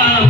தாராளம்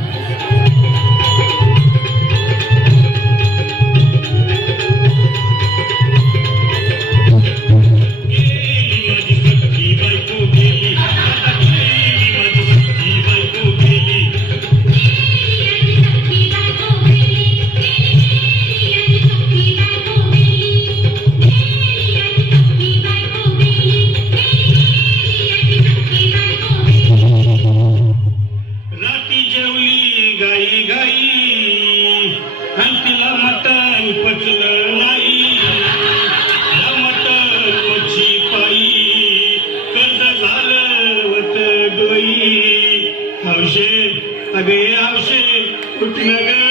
આવશે અગૈયા આવશે ઉઠનગર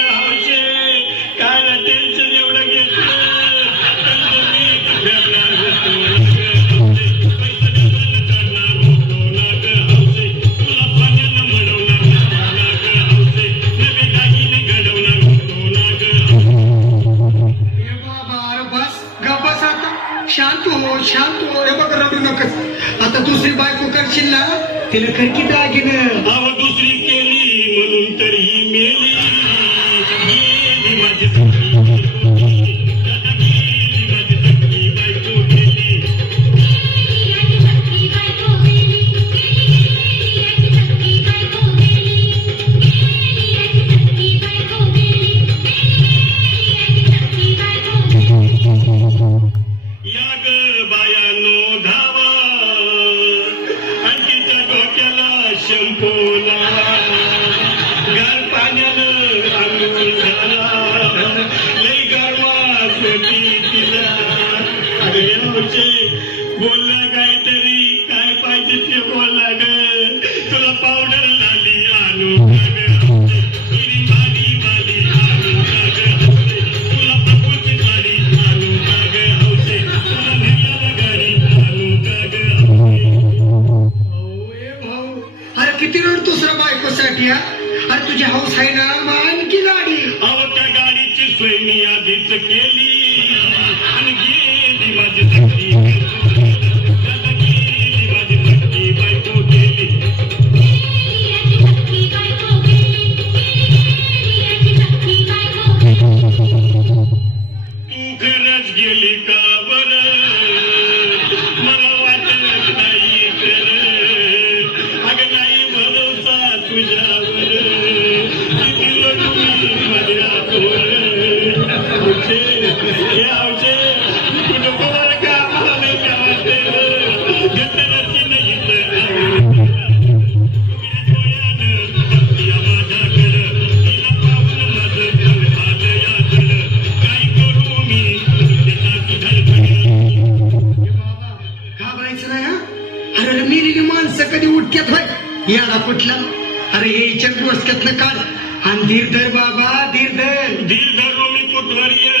शांत हो शांत हो. हे बघ रडू नकस आता दुसरी बायको करशील ना? तिला खडकी दागिन. दुसरी केली म्हणून तरी मेली. बोलला काहीतरी काय पाहिजे ते बोलला ग किती रोड दुसरा बायकोसाठी अरे तुझी हाऊस आहे ना? मग आणखी गाडी. अहो त्या गाडीची सोय मी आधीच केली. ಗೆಲಿಕಾ मेलेली माणसं कधी उठक्यात होय? याला कुठला? अरे हे चक काल आणि धीरधर बाबा धीरधर. धीरधर मी कुठवर ये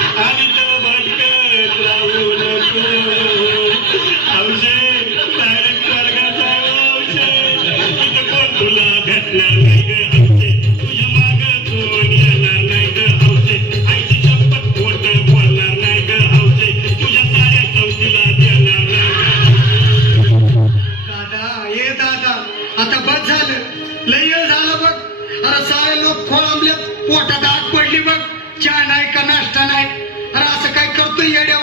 आता बस झालं. लय झालं बघ. अरे सारे लोक खोळांबले पोटात आग पडली बघ. चहा नाही का नाश्ता नाही? अरे असं काय करतो येड्या